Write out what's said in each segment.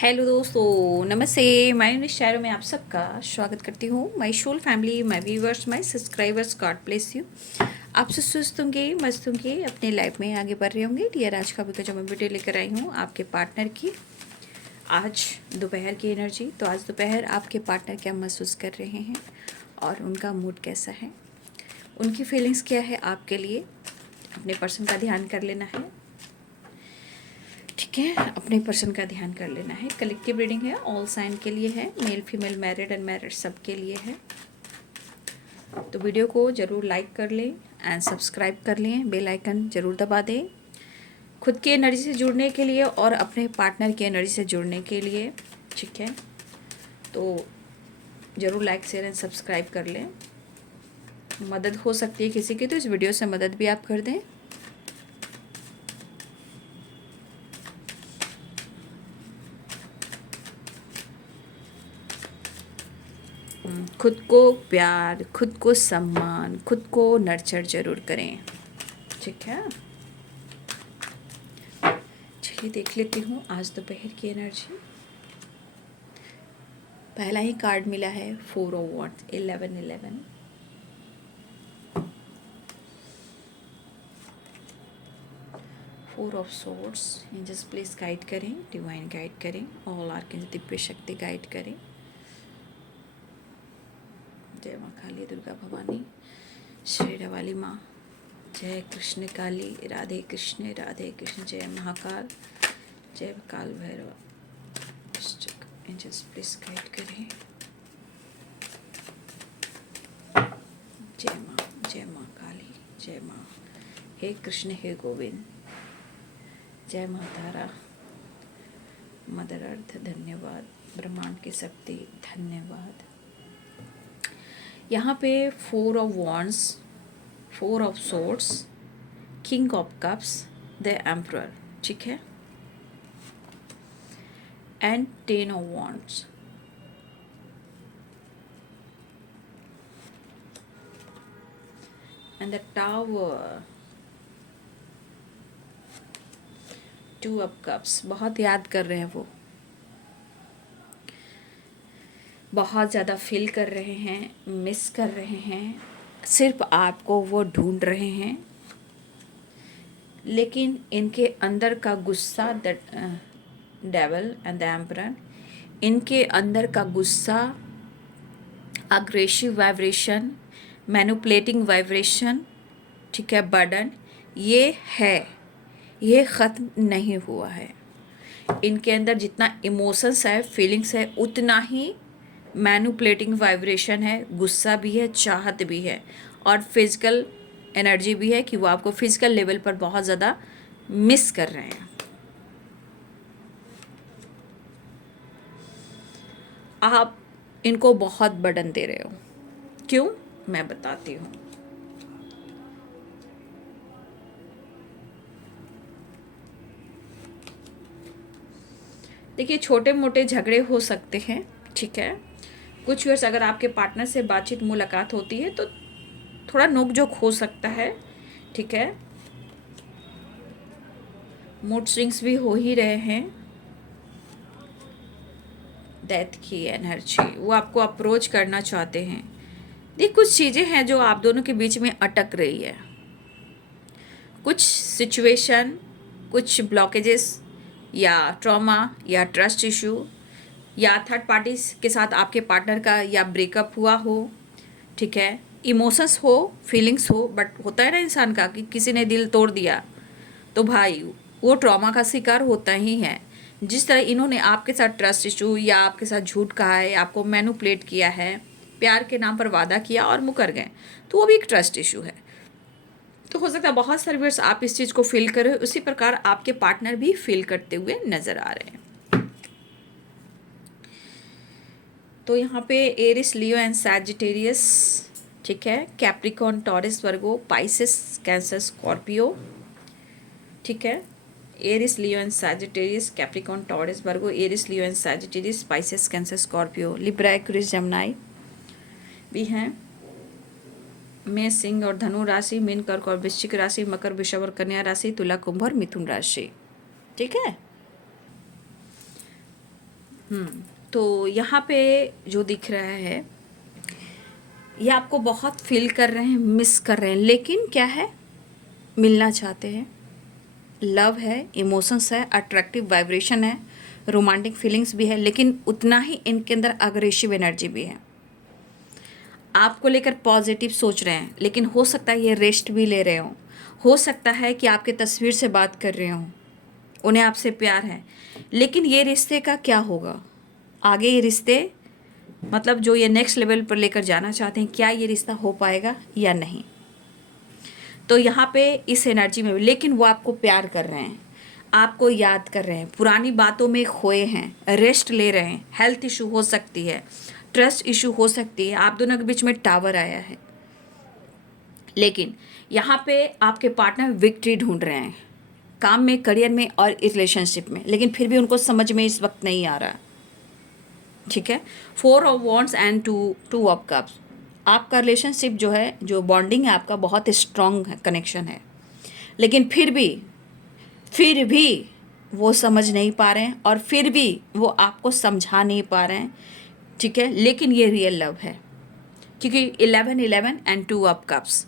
Hello दोस्तों, नमस्ते। मैं इन शहरों में आप सबका स्वागत करती हूँ। My whole family, my viewers, my subscribers, God bless you. आप सब सुस्त होंगे, मस्त होंगे, अपने लाइफ में आगे बढ़ रहे होंगे। डियर, आज का जो मैं वीडियो लेकर आई हूँ आपके पार्टनर की, आज दोपहर की एनर्जी। तो आज दोपहर आपके पार्टनर क्या महसूस कर रहे हैं और उनका मूड कैसा है, उनकी फीलिंग्स क्या है आपके लिए। अपने पर्सन का ध्यान कर लेना है, ठीक है। अपने पर्सन का ध्यान कर लेना है। कलेक्टिव रीडिंग है, ऑल साइन के लिए है, मेल फीमेल मैरिड अनमैरिड सब के लिए है। तो वीडियो को ज़रूर लाइक कर लें एंड सब्सक्राइब कर लें, बेल आइकन ज़रूर दबा दें। खुद की एनर्जी से जुड़ने के लिए और अपने पार्टनर की एनर्जी से जुड़ने के लिए, ठीक है। तो ज़रूर लाइक शेयर एंड सब्सक्राइब कर लें। मदद हो सकती है किसी की, तो इस वीडियो से मदद भी आप कर दें। खुद को प्यार, खुद को सम्मान, खुद को नर्चर ज़रूर करें, ठीक है। चलिए देख लेती हूँ आज दोपहर की एनर्जी। पहला ही कार्ड मिला है 4 of wands, 11 4 of swords. Angels please guide करें, डिवाइन गाइड करें, ऑल आर्केंजल दिव्य शक्ति गाइड करें। जय माँ काली दुर्गा भवानी, श्री रवाली माँ, जय कृष्ण काली, राधे कृष्ण राधे कृष्ण, जय महाकाल, जय काल भैरव। एंजल्स प्लीज गाइड करें। जय माँ काली, जय माँ, हे कृष्ण हे गोविंद, जय माँ तारा, मदर अर्थ धन्यवाद, ब्रह्मांड की शक्ति धन्यवाद। यहाँ पे 4 of wands, 4 of swords, king of cups, the emperor, ठीक है, and 10 of wands. And the tower, 2 of cups. बहुत याद कर रहे हैं वो, बहुत ज़्यादा फील कर रहे हैं, मिस कर रहे हैं, सिर्फ आपको वो ढूंढ रहे हैं। लेकिन इनके अंदर का गुस्सा, the devil and the emperor, इनके अंदर का गुस्सा, अग्रेसिव वाइब्रेशन, मैनिपुलेटिंग वाइब्रेशन, ठीक है, बर्डन, ये है, ये ख़त्म नहीं हुआ है। इनके अंदर जितना इमोशंस है, फीलिंग्स है, उतना ही मैनिपुलेटिंग वाइब्रेशन है, गुस्सा भी है, चाहत भी है, और फिजिकल एनर्जी भी है कि वो आपको फिजिकल लेवल पर बहुत ज़्यादा मिस कर रहे हैं। आप इनको बहुत बर्डन दे रहे हो। क्यों, मैं बताती हूँ। देखिए, छोटे मोटे झगड़े हो सकते हैं, ठीक है। कुछ वर्ष अगर आपके पार्टनर से बातचीत मुलाकात होती है तो थोड़ा नोक-झोंक हो सकता है, ठीक है। मूड स्विंग्स भी हो ही रहे हैं। डेथ की एनर्जी, वो आपको अप्रोच करना चाहते हैं। देखिए, कुछ चीज़ें हैं जो आप दोनों के बीच में अटक रही है, कुछ सिचुएशन, कुछ ब्लॉकेजेस या ट्रॉमा या ट्रस्ट इशू या थर्ड पार्टीज के साथ आपके पार्टनर का या ब्रेकअप हुआ हो, ठीक है। इमोशंस हो, फीलिंग्स हो, बट होता है ना इंसान का कि किसी ने दिल तोड़ दिया तो भाई वो ट्रॉमा का शिकार होता ही है। जिस तरह इन्होंने आपके साथ ट्रस्ट इशू या आपके साथ झूठ कहा है, आपको मैनिपुलेट किया है, प्यार के नाम पर वादा किया और मुकर गए, तो वो भी एक ट्रस्ट इशू है। तो हो सकता है बहुत सारे व्यूअर्स आप इस चीज़ को फील कर रहे हो, उसी प्रकार आपके पार्टनर भी फील करते हुए नजर आ रहे हैं। तो यहाँ पे एरिस, लियो एंड सैजिटेरियस, ठीक है, Capricorn, Taurus, Virgo, Pisces, Cancer, Scorpio, ठीक है। Aries, Leo and Sagittarius, Capricorn, Taurus, Virgo, Aries, Leo and Sagittarius, Pisces, Cancer, Scorpio, Libra, Aquarius, Gemini भी हैं। मेष, सिंह और धनु राशि, मीन, कर्क और वृश्चिक राशि, मकर, वृषभ और कन्या राशि, तुला, कुंभ और मिथुन राशि, ठीक है। तो यहाँ पे जो दिख रहा है, ये आपको बहुत फील कर रहे हैं, मिस कर रहे हैं, लेकिन क्या है, मिलना चाहते हैं। लव है, इमोशंस है, अट्रैक्टिव वाइब्रेशन है, रोमांटिक फीलिंग्स भी है, लेकिन उतना ही इनके अंदर अग्रेसिव एनर्जी भी है। आपको लेकर पॉजिटिव सोच रहे हैं, लेकिन हो सकता है ये रेस्ट भी ले रहे हो सकता है कि आपके तस्वीर से बात कर रहे हो, उन्हें आपसे प्यार है, लेकिन ये रिश्ते का क्या होगा आगे। ये रिश्ते मतलब जो ये नेक्स्ट लेवल पर लेकर जाना चाहते हैं, क्या ये रिश्ता हो पाएगा या नहीं। तो यहाँ पे इस एनर्जी में, लेकिन वो आपको प्यार कर रहे हैं, आपको याद कर रहे हैं, पुरानी बातों में खोए हैं, रेस्ट ले रहे हैं, हेल्थ इशू हो सकती है, ट्रस्ट इशू हो सकती है, आप दोनों के बीच में टावर आया है, लेकिन यहाँ पे आपके पार्टनर विक्ट्री ढूंढ रहे हैं, काम में, करियर में और रिलेशनशिप में, लेकिन फिर भी उनको समझ में इस वक्त नहीं आ रहा। ठीक है, 4 of wands and 2 of cups. आपका रिलेशनशिप जो है, जो बॉन्डिंग है आपका, बहुत स्ट्रॉन्ग कनेक्शन है, लेकिन फिर भी वो समझ नहीं पा रहे हैं, और फिर भी वो आपको समझा नहीं पा रहे हैं। ठीक है, लेकिन ये रियल लव है, क्योंकि 11 एंड 2 ऑफ कप्स।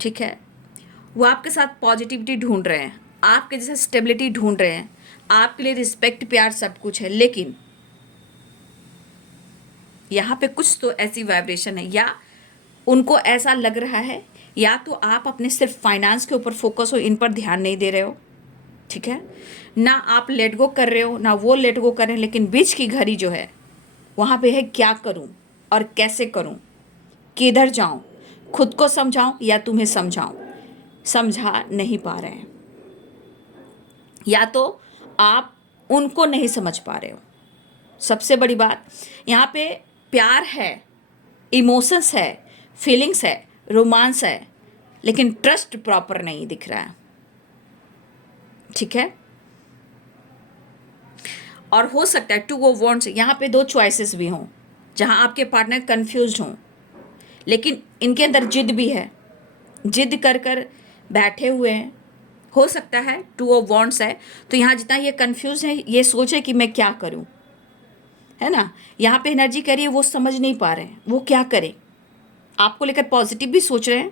ठीक है, वो आपके साथ पॉजिटिविटी ढूंढ रहे हैं, आपके जैसे स्टेबिलिटी ढूंढ रहे हैं, आपके लिए रिस्पेक्ट, प्यार सब कुछ है, लेकिन यहाँ पे कुछ तो ऐसी वाइब्रेशन है, या उनको ऐसा लग रहा है, या तो आप अपने सिर्फ फाइनेंस के ऊपर फोकस हो, इन पर ध्यान नहीं दे रहे हो। ठीक है, ना आप लेट गो कर रहे हो, ना वो लेट गो कर रहे हैं, लेकिन बीच की घड़ी जो है वहाँ पे है, क्या करूँ और कैसे करूँ, किधर जाऊँ, खुद को समझाऊँ या तुम्हें समझाऊँ, समझा नहीं पा रहे हैं, या तो आप उनको नहीं समझ पा रहे हो। सबसे बड़ी बात यहाँ पे, प्यार है, इमोशंस है, फीलिंग्स है, रोमांस है, लेकिन ट्रस्ट प्रॉपर नहीं दिख रहा है। ठीक है, और हो सकता है 2 ऑफ वॉन्ड्स, यहाँ पे 2 चॉइसेस भी हों, जहाँ आपके पार्टनर कंफ्यूज्ड हों, लेकिन इनके अंदर जिद भी है, जिद कर कर बैठे हुए हैं। हो सकता है 2 ऑफ वॉन्ड्स है, तो यहाँ जितना ये कंफ्यूज है, ये सोचे कि मैं क्या करूँ, है ना। यहाँ पे एनर्जी कह रही है वो समझ नहीं पा रहे हैं वो क्या करें। आपको लेकर पॉजिटिव भी सोच रहे हैं,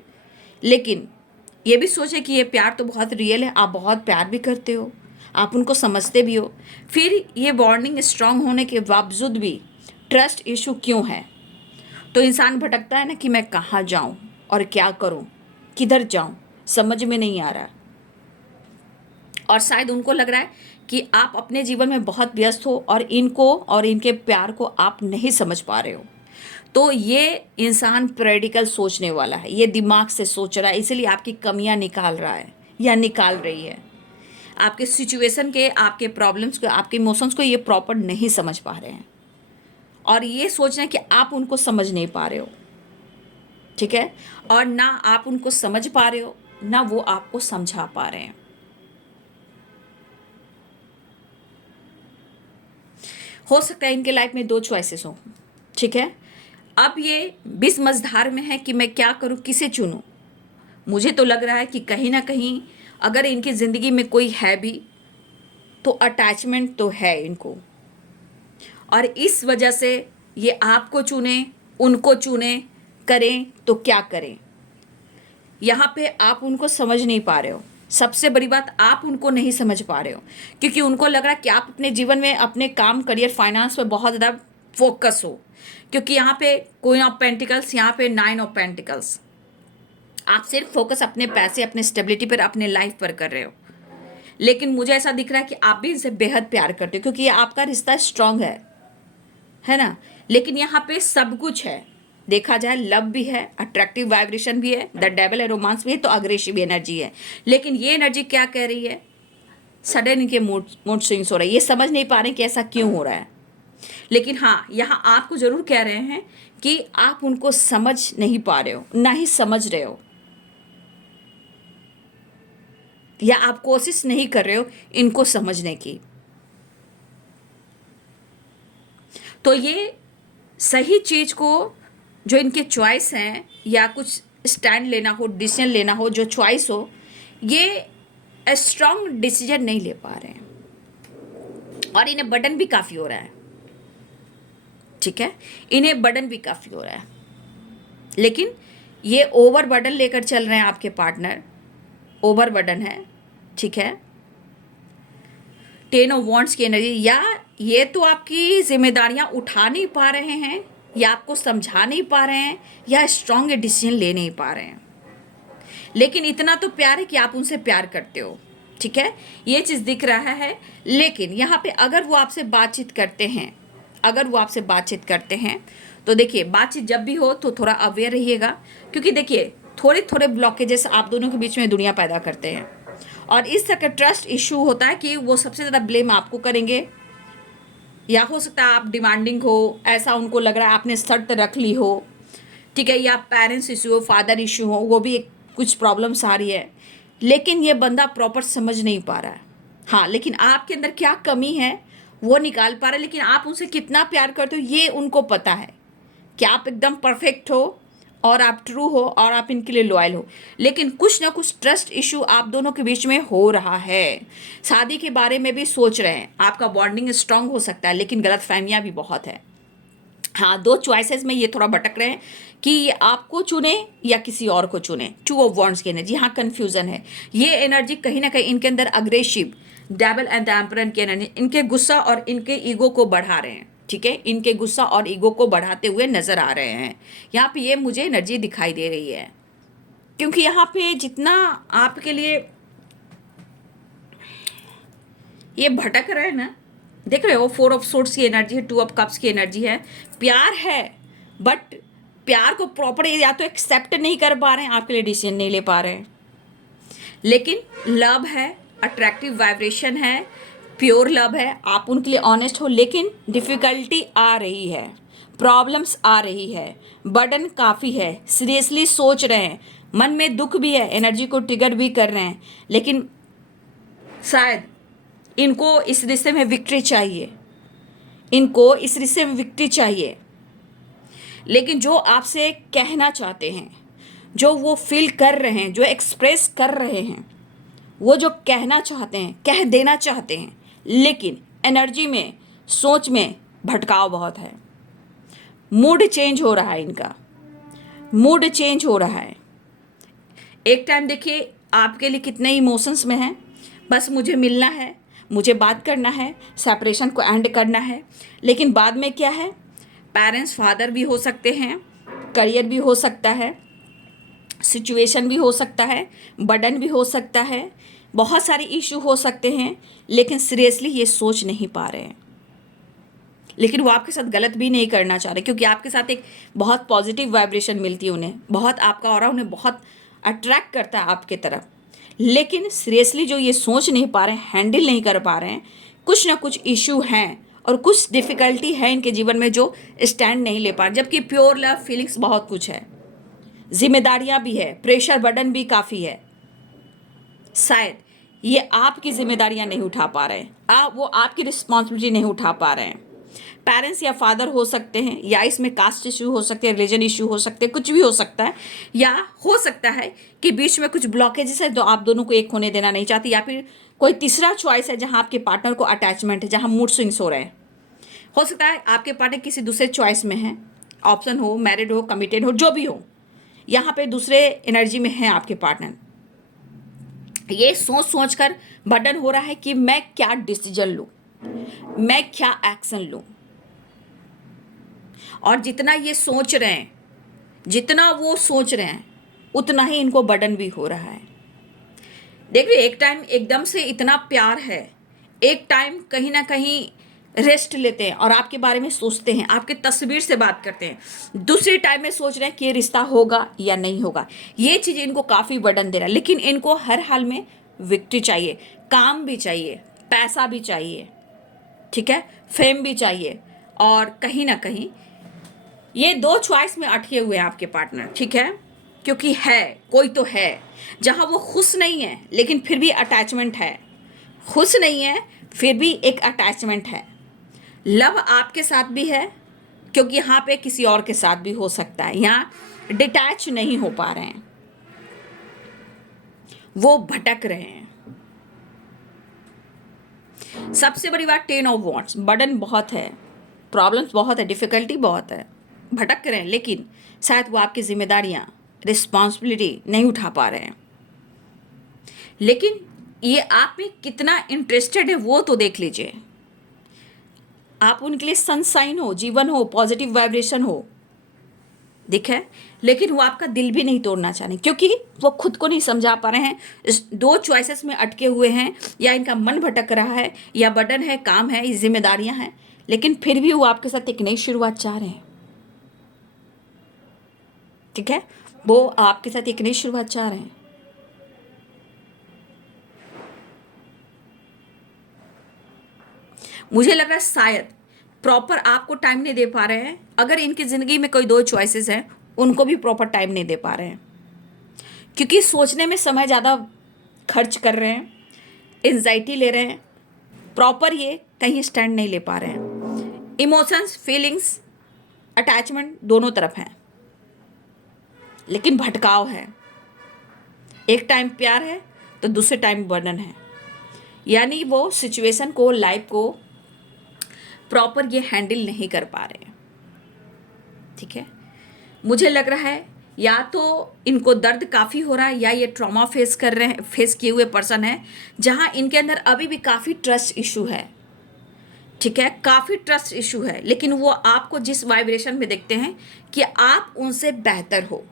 लेकिन ये भी सोचे कि ये प्यार तो बहुत रियल है, आप बहुत प्यार भी करते हो, आप उनको समझते भी हो, फिर ये बॉन्डिंग स्ट्रांग होने के बावजूद भी ट्रस्ट इशू क्यों है। तो इंसान भटकता है ना कि मैं कहाँ जाऊँ और क्या करूँ, किधर जाऊँ, समझ में नहीं आ रहा। और शायद उनको लग रहा है कि आप अपने जीवन में बहुत व्यस्त हो और इनको और इनके प्यार को आप नहीं समझ पा रहे हो। तो ये इंसान प्रैक्टिकल सोचने वाला है, ये दिमाग से सोच रहा है, इसीलिए आपकी कमियां निकाल रहा है या निकाल रही है। आपके सिचुएशन के, आपके प्रॉब्लम्स को, आपके इमोशंस को ये प्रॉपर नहीं समझ पा रहे हैं, और ये सोच रहे हैं कि आप उनको समझ नहीं पा रहे हो। ठीक है, और ना आप उनको समझ पा रहे हो, ना वो आपको समझा पा रहे हैं। हो सकता है इनके लाइफ में 2 चॉइसेस हो। ठीक है, अब ये बीच मझधार में है कि मैं क्या करूं, किसे चुनूं। मुझे तो लग रहा है कि कहीं ना कहीं अगर इनकी ज़िंदगी में कोई है भी, तो अटैचमेंट तो है इनको, और इस वजह से ये आपको चुने, उनको चुने, करें तो क्या करें। यहाँ पे आप उनको समझ नहीं पा रहे हो। सबसे बड़ी बात, आप उनको नहीं समझ पा रहे हो, क्योंकि उनको लग रहा है कि आप अपने जीवन में, अपने काम, करियर, फाइनेंस पे बहुत ज़्यादा फोकस हो, क्योंकि यहाँ पे क्वीन ऑफ पेंटिकल्स, यहाँ पे 9 ऑफ पेंटिकल्स। आप सिर्फ फोकस अपने पैसे, अपने स्टेबिलिटी पर, अपने लाइफ पर कर रहे हो, लेकिन मुझे ऐसा दिख रहा है कि आप भी इनसे बेहद प्यार करते हो, क्योंकि ये आपका रिश्ता स्ट्रांग है ना। लेकिन यहाँ पे सब कुछ है, देखा जाए लव भी है, अट्रैक्टिव वाइब्रेशन भी है, द डेविल है, रोमांस भी है, तो अग्रेसिव एनर्जी है। लेकिन ये एनर्जी क्या कह रही है, सडन इनके मूड स्विंग्स हो रहा है, ये समझ नहीं पा रहे कि ऐसा क्यों हो रहा है। लेकिन हाँ, यहाँ आपको जरूर कह रहे हैं कि आप उनको समझ नहीं पा रहे हो, ना ही समझ रहे हो, या आप कोशिश नहीं कर रहे हो इनको समझने की। तो ये सही चीज को, जो इनके चॉइस हैं, या कुछ स्टैंड लेना हो, डिसीजन लेना हो, जो चॉइस हो, ये स्ट्रांग डिसीजन नहीं ले पा रहे हैं, और इन्हें बर्डन भी काफ़ी हो रहा है। ठीक है, इन्हें बर्डन भी काफ़ी हो रहा है, लेकिन ये ओवर बर्डन लेकर चल रहे हैं आपके पार्टनर, ओवर बर्डन है, ठीक है। 10 ऑफ वॉन्ड्स की एनर्जी, या ये तो आपकी जिम्मेदारियां उठा नहीं पा रहे हैं, या आपको समझा नहीं पा रहे हैं, या स्ट्रॉन्ग डिसीजन ले नहीं पा रहे हैं, लेकिन इतना तो प्यार है कि आप उनसे प्यार करते हो, ठीक है, ये चीज़ दिख रहा है। लेकिन यहाँ पे अगर वो आपसे बातचीत करते हैं, अगर वो आपसे बातचीत करते हैं तो देखिए, बातचीत जब भी हो तो थोड़ा अवेयर रहिएगा, क्योंकि देखिए थोड़े थोड़े ब्लॉकेजेस आप दोनों के बीच में दुनिया पैदा करते हैं, और इस तरह का ट्रस्ट इशू होता है कि वो सबसे ज़्यादा ब्लेम आपको करेंगे, या हो सकता है आप डिमांडिंग हो, ऐसा उनको लग रहा है आपने शर्त रख ली हो, ठीक है, या पेरेंट्स इशू हो, फादर इशू हो, वो भी कुछ प्रॉब्लम्स आ रही है, लेकिन ये बंदा प्रॉपर समझ नहीं पा रहा है। हाँ, लेकिन आपके अंदर क्या कमी है वो निकाल पा रहा है, लेकिन आप उनसे कितना प्यार करते हो ये उनको पता है कि आप एकदम परफेक्ट हो और आप ट्रू हो और आप इनके लिए लॉयल हो, लेकिन कुछ ना कुछ ट्रस्ट इशू आप दोनों के बीच में हो रहा है। शादी के बारे में भी सोच रहे हैं, आपका बॉन्डिंग स्ट्रांग हो सकता है, लेकिन गलतफहमियां भी बहुत है। हाँ, दो चॉइसेस में ये थोड़ा भटक रहे हैं कि ये आपको चुने या किसी और को चुने। 2 ऑफ वॉन्ड्स की एनर्जी, हाँ कन्फ्यूजन है। ये एनर्जी कहीं ना कहीं इनके अंदर aggressive devil and the emperor की एनर्जी, इनके गुस्सा और इनके ईगो को बढ़ा रहे हैं, ठीक है, इनके गुस्सा और ईगो को बढ़ाते हुए नजर आ रहे हैं। यहाँ पे ये मुझे एनर्जी दिखाई दे रही है, क्योंकि यहाँ पे जितना आपके लिए ये भटक रहे हैं ना, देख रहे हो 4 ऑफ सोर्ड्स की एनर्जी है, 2 ऑफ कप्स की एनर्जी है। प्यार है, बट प्यार को प्रॉपर या तो एक्सेप्ट नहीं कर पा रहे हैं, आपके लिए डिसीजन नहीं ले पा रहे हैं, लेकिन लव है, अट्रैक्टिव वाइब्रेशन है, प्योर लव है, आप उनके लिए ऑनेस्ट हो, लेकिन डिफ़िकल्टी आ रही है, प्रॉब्लम्स आ रही है, बर्डन काफ़ी है, सीरियसली सोच रहे हैं, मन में दुख भी है, एनर्जी को ट्रिगर भी कर रहे हैं, लेकिन शायद इनको इस रिश्ते में विक्ट्री चाहिए, इनको इस रिश्ते में विक्ट्री चाहिए, लेकिन जो आपसे कहना चाहते हैं, जो वो फील कर रहे हैं, जो एक्सप्रेस कर रहे हैं, वो जो कहना चाहते हैं, कह देना चाहते हैं, लेकिन एनर्जी में, सोच में भटकाव बहुत है। मूड चेंज हो रहा है, इनका मूड चेंज हो रहा है। एक टाइम देखिए आपके लिए कितने इमोशंस में हैं, बस मुझे मिलना है, मुझे बात करना है, सेपरेशन को एंड करना है, लेकिन बाद में क्या है, पेरेंट्स फादर भी हो सकते हैं, करियर भी हो सकता है, सिचुएशन भी हो सकता है, बर्डन भी हो सकता है, बहुत सारे इशू हो सकते हैं, लेकिन सीरियसली ये सोच नहीं पा रहे हैं। लेकिन वो आपके साथ गलत भी नहीं करना चाह रहे, क्योंकि आपके साथ एक बहुत पॉजिटिव वाइब्रेशन मिलती है उन्हें, बहुत आपका ऑरा उन्हें बहुत अट्रैक्ट करता है आपके तरफ, लेकिन सीरियसली जो ये सोच नहीं पा रहे हैं, हैंडल नहीं कर पा रहे हैं, कुछ ना कुछ इशू हैं और कुछ डिफ़िकल्टी है इनके जीवन में जो स्टैंड नहीं ले पा रहे, जबकि प्योर लव फीलिंग्स बहुत कुछ है, जिम्मेदारियां भी है, प्रेशर बर्डन भी काफ़ी है। शायद ये आपकी जिम्मेदारियां नहीं उठा पा रहे हैं, वो आपकी रिस्पॉन्सिबिलिटी नहीं उठा पा रहे हैं। पेरेंट्स या फादर हो सकते हैं, या इसमें कास्ट इशू हो सकते हैं, रिलीजन इशू हो सकते हैं, कुछ भी हो सकता है, या हो सकता है कि बीच में कुछ ब्लॉकेजेस है तो आप दोनों को एक होने देना नहीं चाहती, या फिर कोई तीसरा चॉइस है जहां आपके पार्टनर को अटैचमेंट है, जहां मूड स्विंग्स हो रहे हैं। हो सकता है आपके पार्टनर किसी दूसरे चॉइस में है, ऑप्शन हो, मैरिड हो, कमिटेड हो, जो भी हो, यहाँ पे दूसरे एनर्जी में है आपके पार्टनर। ये सोच सोच कर बर्डन हो रहा है कि मैं क्या डिसीजन लूँ, मैं क्या एक्शन लूँ, और जितना ये सोच रहे हैं, जितना वो सोच रहे हैं, उतना ही इनको बर्डन भी हो रहा है। देखिए, एक टाइम एकदम से इतना प्यार है, एक टाइम कहीं ना कहीं रेस्ट लेते हैं और आपके बारे में सोचते हैं, आपके तस्वीर से बात करते हैं, दूसरे टाइम में सोच रहे हैं कि ये रिश्ता होगा या नहीं होगा। ये चीज़ इनको काफ़ी बर्डन दे रहा है, लेकिन इनको हर हाल में विक्ट्री चाहिए, काम भी चाहिए, पैसा भी चाहिए, ठीक है, फेम भी चाहिए, और कहीं ना कहीं ये 2 चॉइस में अटके हुए हैं आपके पार्टनर, ठीक है, क्योंकि है, कोई तो है जहां वो खुश नहीं है, लेकिन फिर भी अटैचमेंट है, खुश नहीं है फिर भी एक अटैचमेंट है। लव आपके साथ भी है, क्योंकि यहाँ पे किसी और के साथ भी हो सकता है, यहाँ डिटैच नहीं हो पा रहे हैं, वो भटक रहे हैं। सबसे बड़ी बात 10 ऑफ वॉन्ड्स, बर्डन बहुत है, प्रॉब्लम्स बहुत है, डिफ़िकल्टी बहुत है, भटक रहे हैं, लेकिन शायद वो आपकी जिम्मेदारियाँ, रिस्पॉन्सिबिलिटी नहीं उठा पा रहे हैं। लेकिन ये आप में कितना इंटरेस्टेड है वो तो देख लीजिए। आप उनके लिए सनसाइन हो, जीवन हो, पॉजिटिव वाइब्रेशन हो, दिखा है। लेकिन वो आपका दिल भी नहीं तोड़ना चाह रहे, क्योंकि वो खुद को नहीं समझा पा रहे हैं, इस दो चॉइसेस में अटके हुए हैं, या इनका मन भटक रहा है, या बर्डन है, काम है, ये जिम्मेदारियां हैं, लेकिन फिर भी वो आपके साथ एक नई शुरुआत चाह रहे हैं। ठीक है, वो आपके साथ एक नई शुरुआत चाह रहे हैं। मुझे लग रहा है शायद प्रॉपर आपको टाइम नहीं दे पा रहे हैं। अगर इनकी ज़िंदगी में कोई दो चॉइसेस हैं, उनको भी प्रॉपर टाइम नहीं दे पा रहे हैं, क्योंकि सोचने में समय ज़्यादा खर्च कर रहे हैं, एंजाइटी ले रहे हैं, प्रॉपर ये कहीं स्टैंड नहीं ले पा रहे हैं। इमोशंस, फीलिंग्स, अटैचमेंट दोनों तरफ हैं, लेकिन भटकाव है। एक टाइम प्यार है तो दूसरे टाइम बर्डन है, यानी वो सिचुएशन को, लाइफ को प्रॉपर ये हैंडल नहीं कर पा रहे हैं। ठीक है, मुझे लग रहा है या तो इनको दर्द काफ़ी हो रहा है, या ये ट्रॉमा फेस कर रहे हैं, फेस किए हुए पर्सन है, जहाँ इनके अंदर अभी भी काफ़ी ट्रस्ट इशू है। ठीक है, काफ़ी ट्रस्ट इशू है, लेकिन वो आपको जिस वाइब्रेशन में देखते हैं कि आप उनसे बेहतर हो,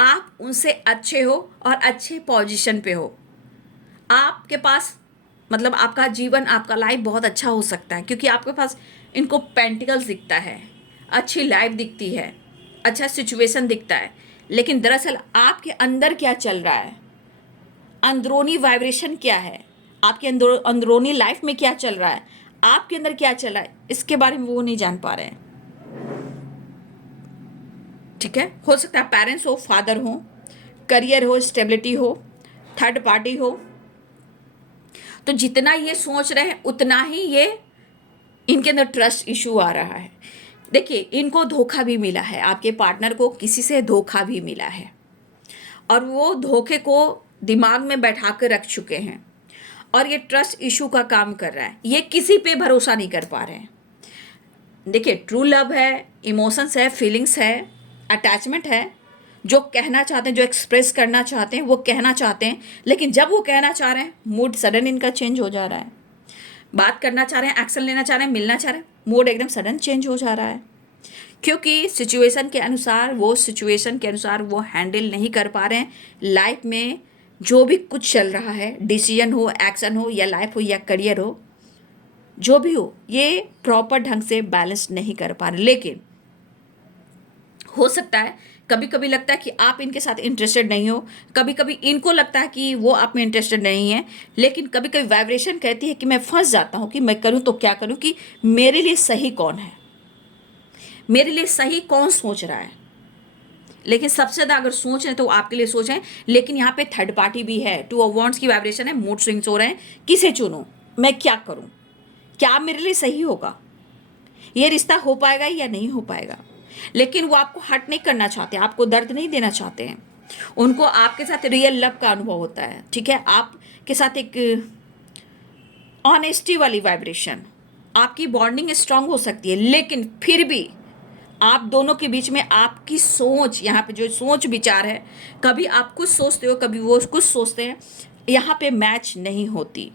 आप उनसे अच्छे हो और अच्छे पोजीशन पे हो, आपके पास मतलब आपका जीवन, आपका लाइफ बहुत अच्छा हो सकता है, क्योंकि आपके पास इनको पेंटिकल्स दिखता है, अच्छी लाइफ दिखती है, अच्छा सिचुएशन दिखता है, लेकिन दरअसल आपके अंदर क्या चल रहा है, अंदरूनी वाइब्रेशन क्या है, आपके अंदरूनी लाइफ में क्या चल रहा है, आपके अंदर क्या चल रहा है, इसके बारे में वो नहीं जान पा रहे हैं। ठीक है, हो सकता है पेरेंट्स हो, फादर हो, करियर हो, स्टेबिलिटी हो, थर्ड पार्टी हो, तो जितना ये सोच रहे हैं उतना ही ये इनके अंदर ट्रस्ट इशू आ रहा है। देखिए, इनको धोखा भी मिला है, आपके पार्टनर को किसी से धोखा भी मिला है, और वो धोखे को दिमाग में बैठा कर रख चुके हैं, और ये ट्रस्ट इशू का काम कर रहा है। ये किसी पे भरोसा नहीं कर पा रहे हैं। देखिए, ट्रू लव है, इमोशंस है, फीलिंग्स है, अटैचमेंट है, जो कहना चाहते हैं, जो एक्सप्रेस करना चाहते हैं वो कहना चाहते हैं, लेकिन जब वो कहना चाह रहे हैं मूड सडन इनका चेंज हो जा रहा है। बात करना चाह रहे हैं, एक्शन लेना चाह रहे हैं, मिलना चाह रहे हैं, मूड एकदम सडन चेंज हो जा रहा है, क्योंकि सिचुएशन के अनुसार, वो सिचुएशन के अनुसार वो हैंडल नहीं कर पा रहे हैं। लाइफ में जो भी कुछ चल रहा है, डिसीजन हो, एक्शन हो, या लाइफ हो, या करियर हो, जो भी हो, ये प्रॉपर ढंग से बैलेंस नहीं कर पा रहे। लेकिन हो सकता है कभी कभी लगता है कि आप इनके साथ इंटरेस्टेड नहीं हो, कभी कभी इनको लगता है कि वो आप में इंटरेस्टेड नहीं है, लेकिन कभी कभी वाइब्रेशन कहती है कि मैं फंस जाता हूँ कि मैं करूँ तो क्या करूँ, कि मेरे लिए सही कौन है, मेरे लिए सही कौन सोच रहा है। लेकिन सबसे ज़्यादा अगर सोच रहे तो आपके लिए सोचें, लेकिन यहाँ पे थर्ड पार्टी भी है, 2 ऑफ वॉन्ड्स की वाइब्रेशन है, मूड स्विंग्स हो रहे हैं, किसे चुनूँ, मैं क्या करूँ, क्या मेरे लिए सही होगा, ये रिश्ता हो पाएगा या नहीं हो पाएगा। लेकिन वो आपको हर्ट नहीं करना चाहते, आपको दर्द नहीं देना चाहते हैं, उनको आपके साथ रियल लव का अनुभव होता है। ठीक है, आपके साथ एक ऑनेस्टी वाली वाइब्रेशन, आपकी बॉन्डिंग स्ट्रांग हो सकती है, लेकिन फिर भी आप दोनों के बीच में आपकी सोच, यहाँ पे जो सोच विचार है, कभी आप कुछ सोचते हो, कभी वो कुछ सोचते हैं, यहाँ पे मैच नहीं होती।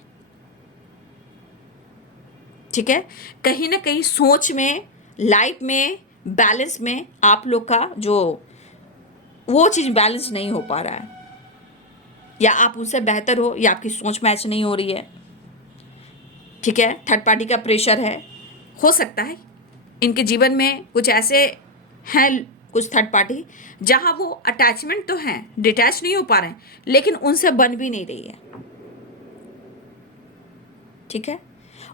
ठीक है, कहीं ना कहीं सोच में, लाइफ में, बैलेंस में आप लोग का जो वो चीज़ बैलेंस नहीं हो पा रहा है, या आप उनसे बेहतर हो, या आपकी सोच मैच नहीं हो रही है। ठीक है, थर्ड पार्टी का प्रेशर है, हो सकता है इनके जीवन में कुछ ऐसे हैं, कुछ थर्ड पार्टी जहां वो अटैचमेंट तो हैं, डिटैच नहीं हो पा रहे हैं, लेकिन उनसे बन भी नहीं रही है। ठीक है,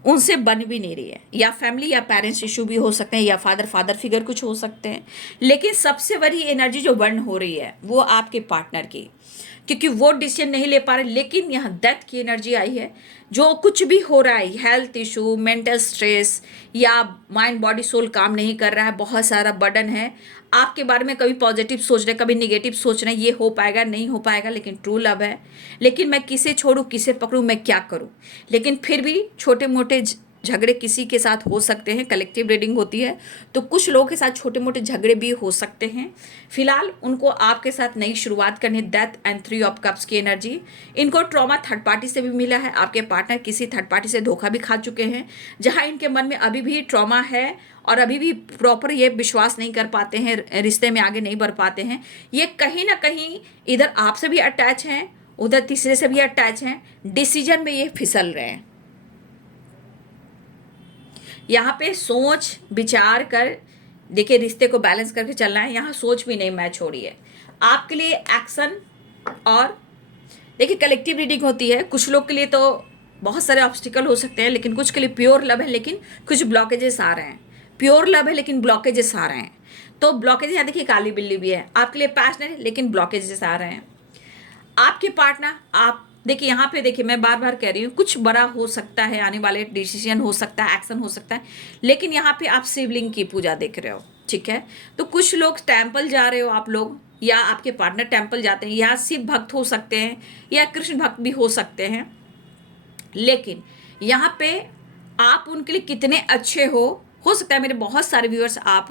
उनसे बन भी नहीं रही है, या फैमिली या पेरेंट्स इशू भी हो सकते हैं, या फादर फिगर कुछ हो सकते हैं, लेकिन सबसे बड़ी एनर्जी जो बर्न हो रही है वो आपके पार्टनर की, क्योंकि वो डिसीजन नहीं ले पा रहे। लेकिन यहाँ डेथ की एनर्जी आई है, जो कुछ भी हो रहा है, हेल्थ इशू, मेंटल स्ट्रेस, या माइंड बॉडी सोल काम नहीं कर रहा है, बहुत सारा बर्डन है आपके बारे में, कभी पॉजिटिव सोच रहे हैं, कभी निगेटिव सोच रहे हैं, ये हो पाएगा नहीं हो पाएगा, लेकिन ट्रू लव है, लेकिन मैं किसे छोड़ूं, किसे पकड़ूं, मैं क्या करूं। लेकिन फिर भी छोटे मोटे झगड़े किसी के साथ हो सकते हैं, कलेक्टिव रीडिंग होती है तो कुछ लोगों के साथ छोटे मोटे झगड़े भी हो सकते हैं। फिलहाल उनको आपके साथ नई शुरुआत करनी है। डेथ एंड 3 ऑफ कप्स की एनर्जी, इनको ट्रॉमा थर्ड पार्टी से भी मिला है। आपके पार्टनर किसी थर्ड पार्टी से धोखा भी खा चुके हैं, जहां इनके मन में अभी भी ट्रॉमा है और अभी भी प्रॉपर ये विश्वास नहीं कर पाते हैं, रिश्ते में आगे नहीं बढ़ पाते हैं। ये कहीं ना कहीं इधर आपसे भी अटैच हैं, उधर तीसरे से भी अटैच हैं, डिसीजन में ये फिसल रहे हैं। यहाँ पे सोच विचार कर देखिए, रिश्ते को बैलेंस करके चलना है। यहाँ सोच भी नहीं मैच हो रही है आपके लिए एक्शन। और देखिए कलेक्टिव रीडिंग होती है, कुछ लोग के लिए तो बहुत सारे ऑब्स्टिकल हो सकते हैं, लेकिन कुछ के लिए प्योर लव है लेकिन कुछ ब्लॉकेजेस आ रहे हैं। प्योर लव है लेकिन ब्लॉकेजेस आ रहे हैं। तो ब्लॉकेज यहाँ देखिए काली बिल्ली भी है, आपके लिए पैशनेट है लेकिन ब्लॉकेजेस आ रहे हैं। आपके पार्टनर, आप देखिए यहाँ पे देखिए, मैं बार बार कह रही हूँ कुछ बड़ा हो सकता है, आने वाले डिसीजन हो सकता है, एक्शन हो सकता है, लेकिन यहाँ पे आप शिवलिंग की पूजा देख रहे हो, ठीक है। तो कुछ लोग टेम्पल जा रहे हो आप लोग, या आपके पार्टनर टेम्पल जाते हैं, या शिव भक्त हो सकते हैं या कृष्ण भक्त भी हो सकते हैं। लेकिन यहाँ पे आप उनके लिए कितने अच्छे हो सकता है मेरे बहुत सारे व्यूअर्स आप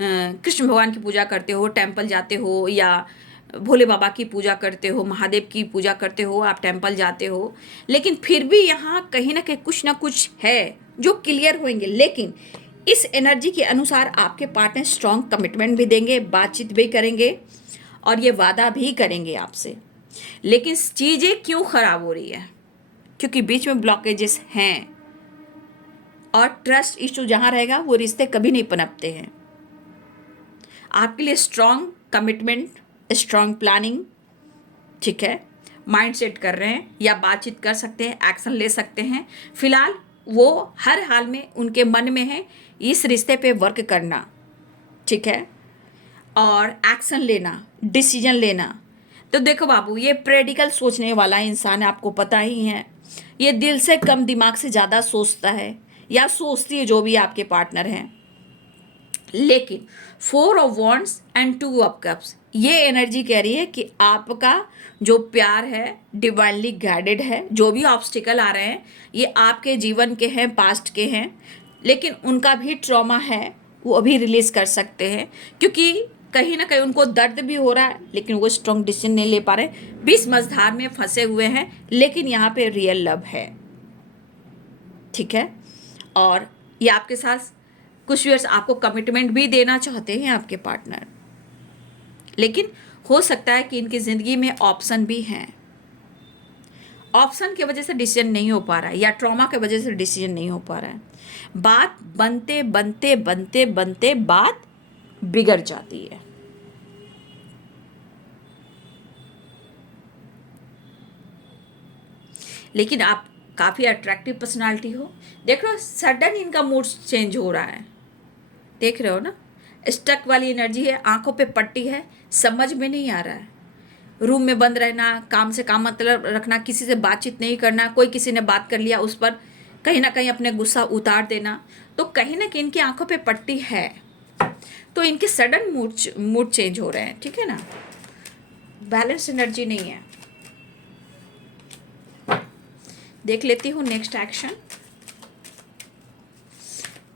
कृष्ण भगवान की पूजा करते हो, टेम्पल जाते हो, या भोले बाबा की पूजा करते हो, महादेव की पूजा करते हो, आप टेम्पल जाते हो, लेकिन फिर भी यहाँ कहीं ना कुछ है जो क्लियर होंगे। लेकिन इस एनर्जी के अनुसार आपके पार्टनर स्ट्रॉन्ग कमिटमेंट भी देंगे, बातचीत भी करेंगे और ये वादा भी करेंगे आपसे। लेकिन चीज़ें क्यों खराब हो रही है? क्योंकि बीच में ब्लॉकेजेस हैं और ट्रस्ट इशू जहाँ रहेगा वो रिश्ते कभी नहीं पनपते हैं। आपके लिए स्ट्रॉन्ग कमिटमेंट, स्ट्रॉन्ग प्लानिंग, ठीक है, माइंड सेट कर रहे हैं या बातचीत कर सकते हैं, एक्शन ले सकते हैं। फिलहाल वो हर हाल में उनके मन में है इस रिश्ते पे वर्क करना, ठीक है, और एक्शन लेना, डिसीजन लेना। तो देखो बाबू, ये प्रैक्टिकल सोचने वाला इंसान है, आपको पता ही है। ये दिल से कम दिमाग से ज़्यादा सोचता है या सोचती है, जो भी आपके पार्टनर हैं। लेकिन 4 of wands and 2 of cups, ये एनर्जी कह रही है कि आपका जो प्यार है डिवाइनली गाइडेड है। जो भी ऑब्स्टिकल आ रहे हैं ये आपके जीवन के हैं, पास्ट के हैं, लेकिन उनका भी ट्रॉमा है, वो अभी रिलीज कर सकते हैं। क्योंकि कहीं ना कहीं उनको दर्द भी हो रहा है लेकिन वो स्ट्रॉन्ग डिसीजन नहीं ले पा रहे, बीच मझधार में फंसे हुए हैं। लेकिन यहाँ पे रियल लव है, ठीक है। और ये आपके साथ कुछ व्यूअर्स आपको कमिटमेंट भी देना चाहते हैं आपके पार्टनर, लेकिन हो सकता है कि इनकी ज़िंदगी में ऑप्शन भी हैं। ऑप्शन की वजह से डिसीजन नहीं हो पा रहा है या ट्रॉमा की वजह से डिसीजन नहीं हो पा रहा है। बात बनते बनते बनते बनते बात बिगड़ जाती है। लेकिन आप काफ़ी अट्रैक्टिव पर्सनालिटी हो। देख रहे हो सडन इनका मूड चेंज हो रहा है, देख रहे हो ना। स्टक वाली एनर्जी है, आंखों पे पट्टी है, समझ में नहीं आ रहा है। रूम में बंद रहना, काम से काम मतलब रखना, किसी से बातचीत नहीं करना, कोई किसी ने बात कर लिया उस पर कहीं ना कहीं अपने गुस्सा उतार देना। तो कहीं ना कहीं इनकी आंखों पे पट्टी है, तो इनके सडन मूड चेंज हो रहे हैं, ठीक है ना। बैलेंस एनर्जी नहीं है। देख लेती हूँ नेक्स्ट एक्शन।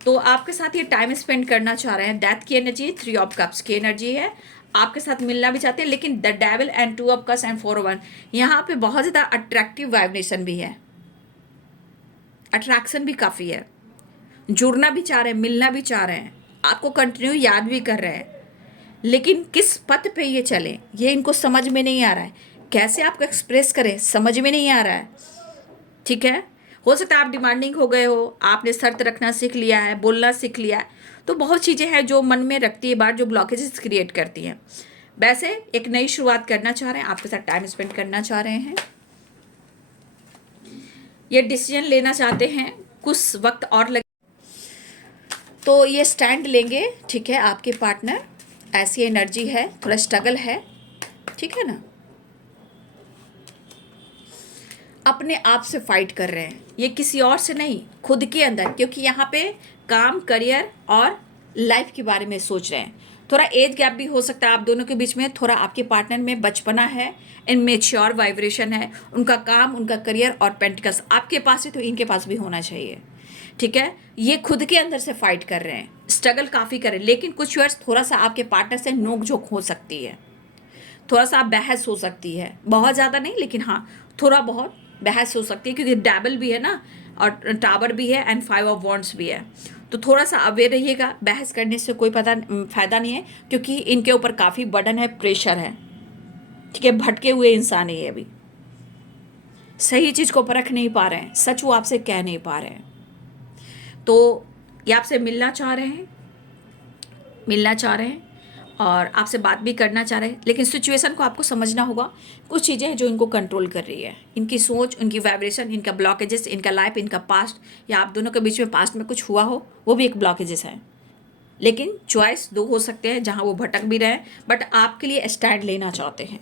तो आपके साथ ये टाइम स्पेंड करना चाह रहे हैं। डेथ की एनर्जी, 3 ऑफ कप्स की एनर्जी है, आपके साथ मिलना भी चाहते हैं। लेकिन the devil and 2 of cups and 4 of one, यहाँ पे बहुत ज़्यादा अट्रैक्टिव वाइब्रेशन भी है, अट्रैक्शन भी काफ़ी है। जुड़ना भी चाह रहे हैं, मिलना भी चाह रहे हैं, आपको कंटिन्यू याद भी कर रहे हैं। लेकिन किस पथ पे ये चलें ये इनको समझ में नहीं आ रहा है। कैसे आपको एक्सप्रेस करें समझ में नहीं आ रहा है, ठीक है। हो सकता है आप डिमांडिंग हो गए हो, आपने शर्त रखना सीख लिया है, बोलना सीख लिया है। तो बहुत चीज़ें हैं जो मन में रखती है बात, जो ब्लॉकेजेस क्रिएट करती हैं। वैसे एक नई शुरुआत करना चाह रहे हैं, आपके साथ टाइम स्पेंड करना चाह रहे हैं, ये डिसीजन लेना चाहते हैं, कुछ वक्त और लगे तो ये स्टैंड लेंगे, ठीक है। आपके पार्टनर ऐसी एनर्जी है, थोड़ा स्ट्रगल है, ठीक है ना। अपने आप से फाइट कर रहे हैं, ये किसी और से नहीं, खुद के अंदर। क्योंकि यहाँ पे काम, करियर और लाइफ के बारे में सोच रहे हैं। थोड़ा एज गैप भी हो सकता है आप दोनों के बीच में, थोड़ा आपके पार्टनर में बचपना है, इनमेच्योर वाइब्रेशन है, उनका काम, उनका करियर और पेंटिकल्स आपके पास है तो इनके पास भी होना चाहिए, ठीक है। ये खुद के अंदर से फाइट कर रहे हैं, स्ट्रगल काफ़ी कर रहे हैं, लेकिन कुछ वर्ष थोड़ा सा आपके पार्टनर से नोक झोंक हो सकती है, थोड़ा सा बहस हो सकती है, बहुत ज़्यादा नहीं लेकिन हाँ थोड़ा बहुत बहस हो सकती है, क्योंकि डैबल भी है ना और टावर भी है एंड 5 ऑफ वॉन्ड्स भी है, तो थोड़ा सा अवेयर रहिएगा। बहस करने से कोई फ़ायदा नहीं है, क्योंकि इनके ऊपर काफ़ी बर्डन है, प्रेशर है, ठीक है। भटके हुए इंसान है ये अभी, सही चीज़ को परख नहीं पा रहे हैं, सच वो आपसे कह नहीं पा रहे हैं, तो ये आपसे मिलना चाह रहे हैं और आपसे बात भी करना चाह रहे हैं, लेकिन सिचुएशन को आपको समझना होगा। कुछ चीज़ें हैं जो इनको कंट्रोल कर रही है, इनकी सोच, उनकी वाइब्रेशन, इनका ब्लॉकेजेस, इनका लाइफ, इनका पास्ट, या आप दोनों के बीच में पास्ट में कुछ हुआ हो, वो भी एक ब्लॉकेजेस है। लेकिन चॉइस 2 हो सकते हैं जहां वो भटक भी रहे हैं, बट आपके लिए स्टैंड लेना चाहते हैं,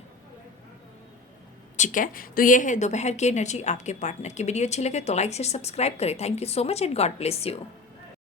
ठीक है। तो ये है दोपहर की एनर्जी आपके पार्टनर की। वीडियो अच्छी लगे तो लाइक शेयर सब्सक्राइब करें। Thank you so much and God bless you.